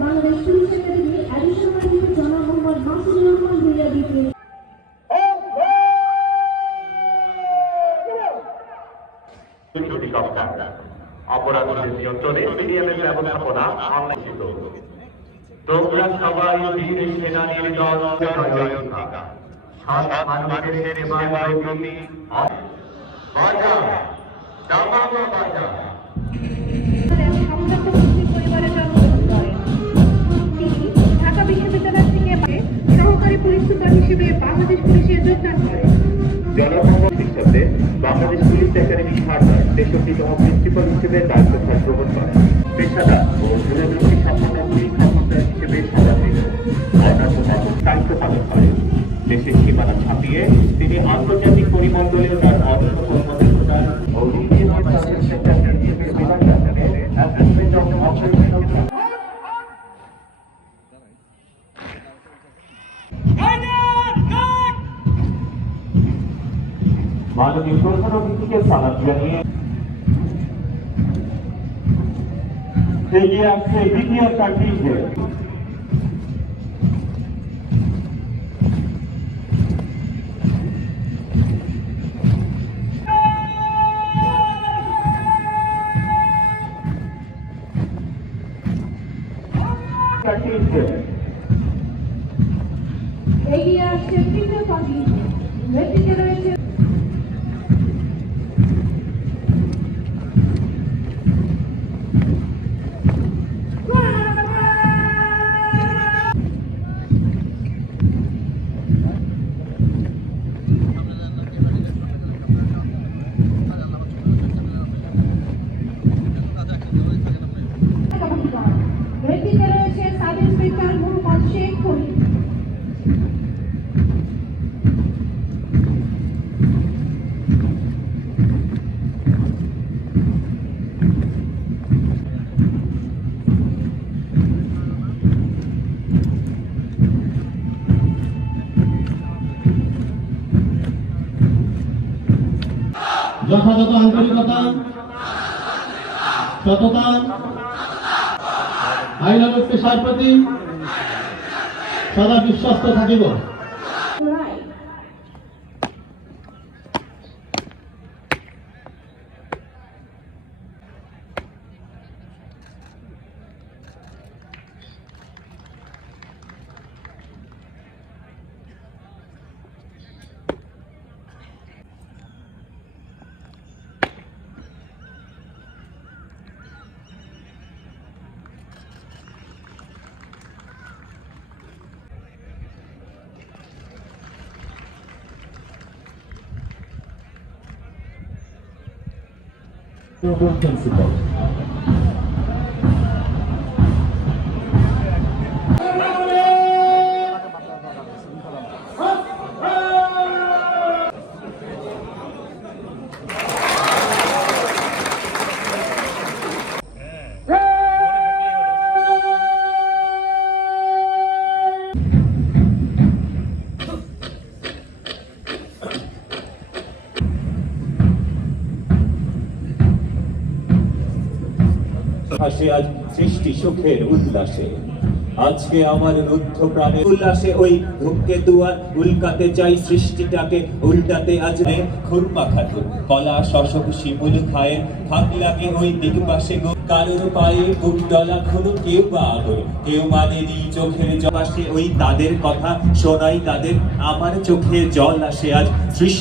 Bangladesh police academy additional জনাব Mohammad Masudur Rahman Bhuiyan BP অপরাধীদের নিয়ন্ত্রণে সিডিএমের ব্যবস্থাপনা অন্বেষিত। তোমরা সবাই বীর সেনানীর দল জয়ন্তিকা সাত মানুষের সেবায় প্রতি বাজা দামামা বাজা। পরিবারে জন্মগ্রহণ করেন। তিনি ঢাকা বিশ্ববিদ্যালয় থেকে সহকারী পুলিশ সুপার হিসেবে বাংলাদেশ পুলিশে যোগদান করেন। জনসংখ্যা হিসাবে বাংলাদেশ পুলিশ একাডেমি ঢাকার 63তম প্রিন্সিপাল হিসেবে দায়িত্বভার গ্রহণ করেন। পেশাদার ও দূরদর্শী সম্পন্ন পুলিশ কর্মকর্তা হিসেবে সদাবৃত দায়িত্ব পালন করেন। দেশের সীমানা ছাপিয়ে তিনি আন্তর্জাতিক পরিমণ্ডলেও তার অদম্য কর্মদক্ষতার ও माननीय प्रधानमंत्री के साथ जानिए से द्वितीय पार्टी है। এগিয়ে আসছে তৃতীয় পার্টি নেতৃত্বে রয়েছে সাব ইন্সপেক্টর মোহাম্মদ শেখ খলিল। যথাযথ আন্তরিকতা, সততা, আইনানুগ পেশার প্রতি সদা বিশ্বস্ত থাকিব। Principal. হাসে আজ সৃষ্টি সুখের উল্লাসে, আজকে আমার রুদ্ধ প্রাণের উল্লাসে ওই ধূমকেতুয়া উল্কাতে চাই সৃষ্টিটাকে উল্টাতে আজ খুরমা খাতে কলা শশক শিমুল খায় ফাঁক লাগে ওই দিক পাশে কারোর পায়ে বুক ডলা খুলো কেউ বা আগর কেউ মানে চোখের জল আসে ওই তাদের কথা শোনাই তাদের আমার চোখে জল আসে আজ সৃষ্টি